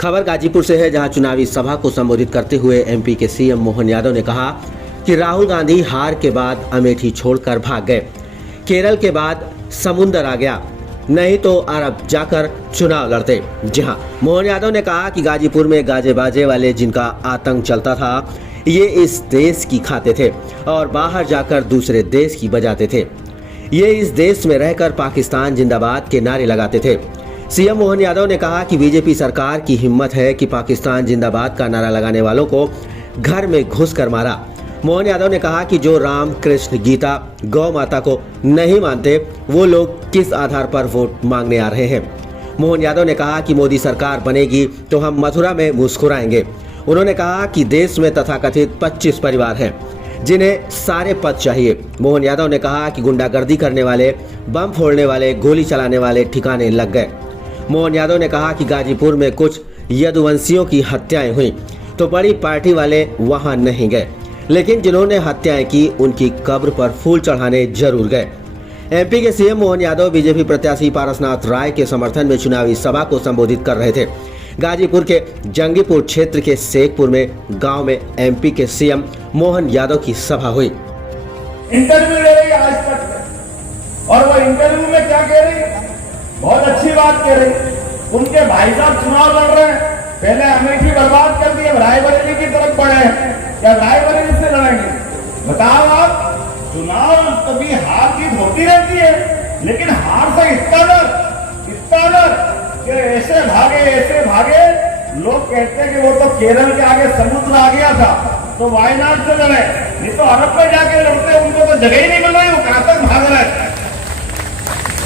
खबर गाजीपुर से है, जहां चुनावी सभा को संबोधित करते हुए एमपी के सीएम मोहन यादव ने कहा कि राहुल गांधी हार के बाद अमेठी छोड़कर भाग गए। केरल के बाद समुंदर आ गया, नहीं तो अरब जाकर चुनाव लड़ते। जी हां, मोहन यादव ने कहा कि गाजीपुर में गाजे बाजे वाले जिनका आतंक चलता था, ये इस देश की खाते थे और बाहर जाकर दूसरे देश की बजाते थे। ये इस देश में रहकर पाकिस्तान जिंदाबाद के नारे लगाते थे। सीएम मोहन यादव ने कहा कि बीजेपी सरकार की हिम्मत है कि पाकिस्तान जिंदाबाद का नारा लगाने वालों को घर में घुसकर मारा। मोहन यादव ने कहा कि जो राम, कृष्ण, गीता, गौ माता को नहीं मानते, वो लोग किस आधार पर वोट मांगने आ रहे हैं। मोहन यादव ने कहा कि मोदी सरकार बनेगी तो हम मथुरा में मुस्कुराएंगे। उन्होंने कहा कि देश में तथाकथित 25 परिवार हैं जिन्हें सारे पद चाहिए। मोहन यादव ने कहा कि गुंडागर्दी करने वाले, बम फोड़ने वाले, गोली चलाने वाले ठिकाने लग गए। मोहन यादव ने कहा कि गाजीपुर में कुछ यदुवंशियों की हत्याएं हुई तो बड़ी पार्टी वाले वहां नहीं गए, लेकिन जिन्होंने हत्याएं की उनकी कब्र पर फूल चढ़ाने जरूर गए। एमपी के सीएम मोहन यादव बीजेपी प्रत्याशी पारसनाथ राय के समर्थन में चुनावी सभा को संबोधित कर रहे थे। गाजीपुर के जंगीपुर क्षेत्र के शेखपुर में गांव में एमपी के सीएम मोहन यादव की सभा हुई। इंटरव्यू ले रही है आज तक, और वो इंटरव्यू में क्या कह रही है? बहुत अच्छी बात कह रही। उनके भाई साहब चुनाव लड़ रहे हैं, पहले अमेठी बर्बाद कर दी, अब रायबरेली की तरफ बढ़े हैं। क्या रायबरेली से लड़ेंगे? बताओ आप। चुनाव कभी हार जीत होती रहती है, लेकिन हार से इतना डर कि ऐसे भागे। लोग कहते हैं कि वो तो केरल के आगे समुद्र आ गया था, तो वायनाड से लड़े, नहीं तो अरब में जाके लड़ते। उनको तो जगह ही नहीं मिल रही, वो कहां तक भाग रहे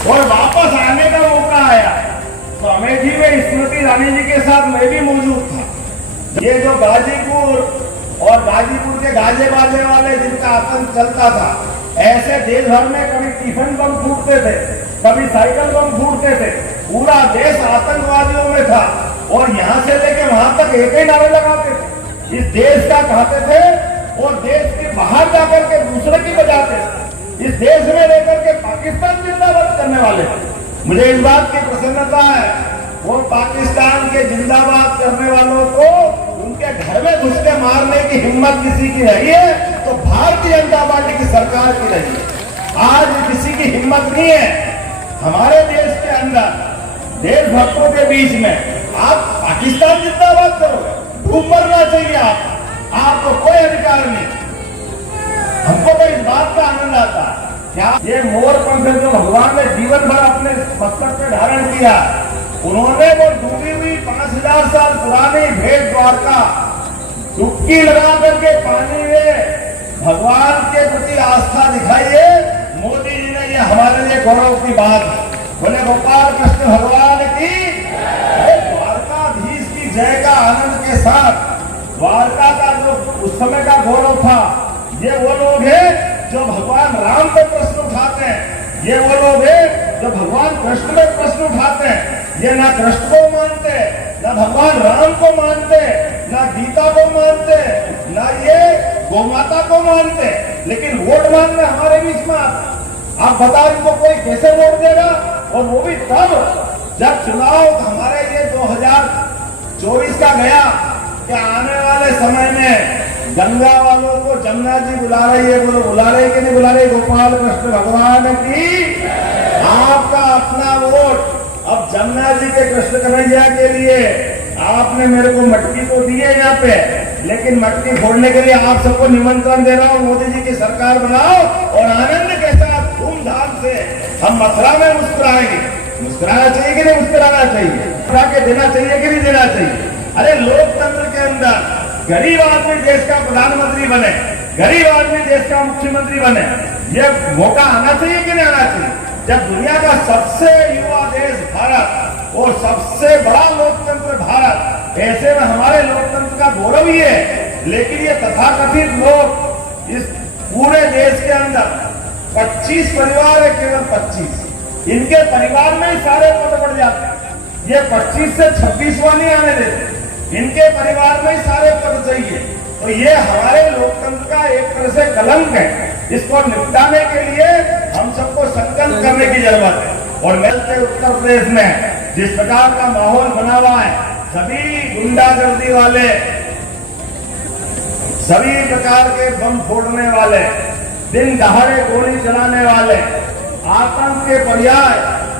और वापस आने का मौका आया। तो अमेठी में स्मृति ईरानी जी के साथ मैं भी मौजूद था। ये जो गाजीपुर और गाजीपुर के गाजे बाजे वाले जिनका आतंक चलता था, ऐसे देश भर में कभी टिफिन बम फूटते थे, कभी साइकिल बम फूटते थे। पूरा देश आतंकवादियों में था और यहां से लेके वहां तक एक ही नारे लगाते थे, इस देश का कहते थे और देश के बाहर जाकर के दूसरे की बजाते थे। इस देश में रहकर के पाकिस्तान जिंदाबाद करने वाले, मुझे इस बात की प्रसन्नता है, वो पाकिस्तान के जिंदाबाद करने वालों को उनके घर में घुस के मारने की हिम्मत किसी की रही है तो भारतीय जनता पार्टी की सरकार की रही है। आज किसी की हिम्मत नहीं है हमारे देश के अंदर, देशभक्तों के बीच में आप पाकिस्तान जिंदाबाद करोगे, डूब मरना चाहिए आपको कोई अधिकार नहीं। हमको तो इस बात का आनंद आता है क्या ये मोर पंख जो भगवान ने जीवन भर अपने मस्तक पे धारण किया, उन्होंने वो डूबी हुई 5000 साल पुरानी भेंट द्वारका डुबकी लगा करके पानी में भगवान के प्रति आस्था दिखाई है। मोदी जी ने ये हमारे लिए गौरव की बात बोले, गोपाल कृष्ण भगवान की, द्वारकाधीश की जय का आनंद के साथ। द्वारका का जो उस समय का गौरव था, ये वो लोग हैं जो भगवान राम पे प्रश्न उठाते हैं, ये वो लोग हैं जो भगवान कृष्ण पे प्रश्न उठाते हैं। ये ना कृष्ण को मानते, ना भगवान राम को मानते, ना गीता को मानते, ना ये गौमाता को मानते, लेकिन वोट मांगने हमारे बीच में आप बताओ इनको कोई कैसे वोट देगा? और वो भी तब जब चुनाव हमारे ये 2024 का गया कि आने वाले समय में गंगा वालों को जमुना जी बुला रही है, बोलो बुला रही कि नहीं बुला रही? गोपाल कृष्ण भगवान की आपका अपना वोट अब जमुना जी के कृष्ण कन्हैया के लिए। आपने मेरे को मटकी तो दी है यहाँ पे, लेकिन मटकी फोड़ने के लिए आप सबको निमंत्रण दे रहा हूँ, मोदी जी की सरकार बनाओ और आनंद के साथ धूमधाम से हम मथुरा में मुस्कुराएंगे। मुस्कुराना चाहिए कि नहीं मुस्कुराना चाहिए? मुस्कुरा के देना चाहिए कि नहीं देना चाहिए? अरे लोकतंत्र के अंदर गरीब आदमी देश का प्रधानमंत्री बने, गरीब आदमी देश का मुख्यमंत्री बने, ये मौका आना चाहिए कि नहीं आना चाहिए? जब दुनिया का सबसे युवा देश भारत और सबसे बड़ा लोकतंत्र भारत, ऐसे में हमारे लोकतंत्र का गौरव ही है। लेकिन ये तथाकथित लोग इस पूरे देश के अंदर 25 परिवार है, केवल 25, इनके परिवार में ही सारे पद बढ़ जाते हैं। ये 25 से 26वां नहीं आने देते, इनके परिवार में ही सारे पद चाहिए। तो ये हमारे लोकतंत्र का एक तरह से कलंक है। इसको निपटाने के लिए हम सबको संकल्प करने की जरूरत है। और उत्तर प्रदेश में जिस प्रकार का माहौल बना हुआ है, सभी गुंडागर्दी वाले, सभी प्रकार के बम फोड़ने वाले, दिन दहाड़े गोली चलाने वाले, आतंक के पर्याय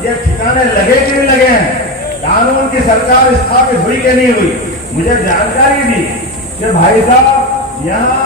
ये ठिकाने लगे कि नहीं लगे हैं? कानून की सरकार स्थापित हुई कि नहीं हुई? मुझे जानकारी दी कि भाई साहब यहाँ